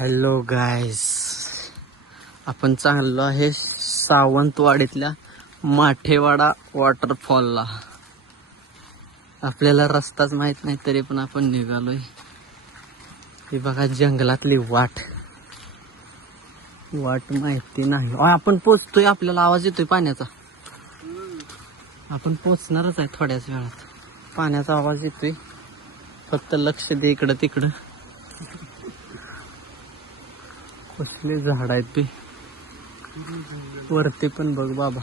Hello guys आपण चाललो आहे सावंतवाडीतल्या माठेवाडा वॉटरफॉलला आपल्याला रस्ताच माहीत नाही तरी पण आपण निघालोय. ही बघा जंगलातली वाट. वाट माहिती नाही. आपण पोचतोय आपल्याला आवाज येतोय पाण्याचा. आपण पोचणारच आहे थोड्याच वेळात. पाण्याचा आवाज येतोय. फक्त लक्ष दे इकडं तिकडं. कसले झाड आहेत ते. वरती पण बघ बाबा.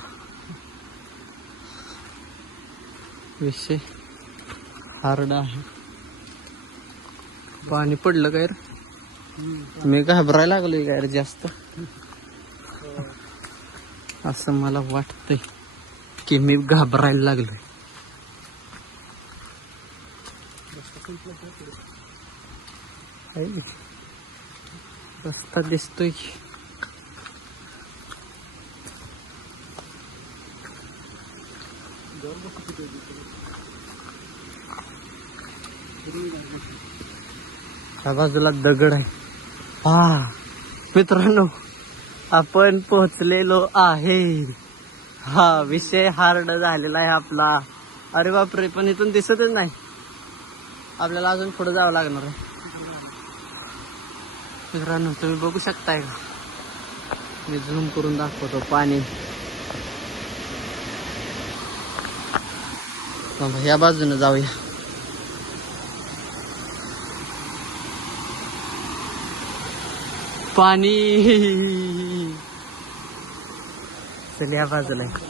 विषय हार्ड आहे. पाणी पडलं काय मी घाबरायला लागलोय काय रे जास्त. असं मला वाटतंय की मी घाबरायला लागलोय. आहे? रस्ता दिसतोय त्या बाजूला दगड आहे. हा मित्रांनो आपण पोहोचलेलो आहे. हा विषय हार्ड झालेला आहे आपला. अरे बापरे पण इथून दिसतच नाही. आपल्याला अजून पुढे जावं लागणार आहे. मित्रांनो तुम्ही बघू शकताय का? मी झूम करून दाखवतो पाणी. या बाजूनं जाऊया. पाणी! चल या बाजूला आहे.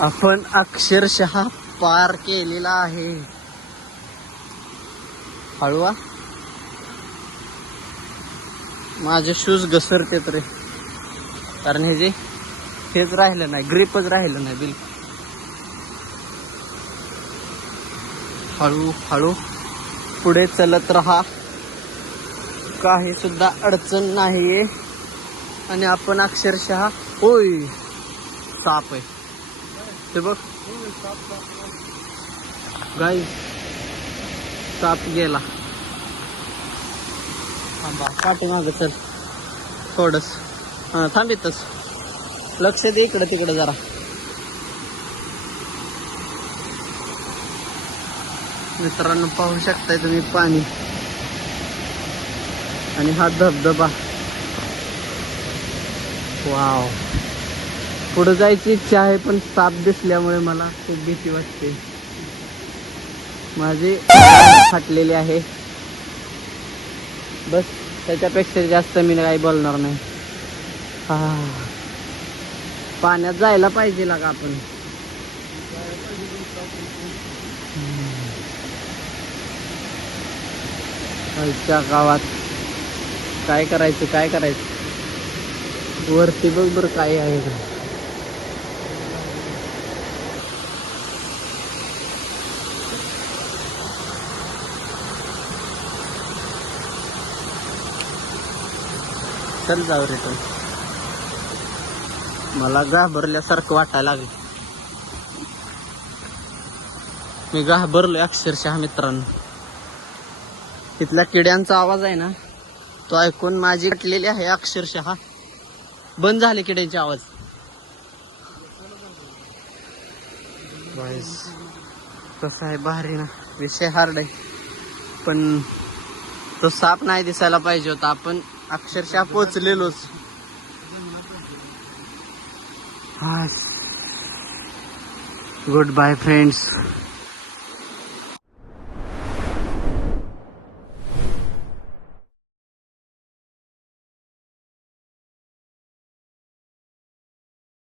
आपण अक्षरशः पार केलेला आहे. हळवा. माझे शूज घसरतेत रे. कारण हे जे हेच राहिलं नाही ग्रीपच राहिलं नाही बिलकुल. हळू हळू. पुढे चलत राहा. काही सुद्धा अडचण नाहीये. आणि आपण अक्षरशः होय साप आहे. ते बघ. गाई साप गेला. थांबा पाठीमागं चल. थोडस. हा थांबितच लक्ष दे इकडं तिकडं जरा. मित्रांनो पाहू शकताय तुम्ही पाणी. आणि हा धबधबा. वाव पुढे जायची इच्छा आहे पण साप दिसल्यामुळे मला खूप भीती वाटते. माझे फाटलेले आहे. बस त्याच्यापेक्षा जास्त मी काही बोलणार नाही. हा. पाण्यात जायला पाहिजे का आपण. खालच्या गावात काय करायचं काय करायचं? वरती बघ बरं काय आहे. चल जाऊ रिटर्न मला घाबरल्यासारखं वाटायला लागलं. मी घाबरलोय अक्षरशः मित्रांनो. तिथल्या किड्यांचा आवाज आहे ना तो ऐकून माझी कटलेली आहे अक्षरशः. बंद झाले किड्यांचे आवाज. कसं आहे भारी ना. विषय हार्ड आहे. पण तो साप नाही दिसायला पाहिजे होता. आपण अक्षरशः पोचलेलोच. Good bye friends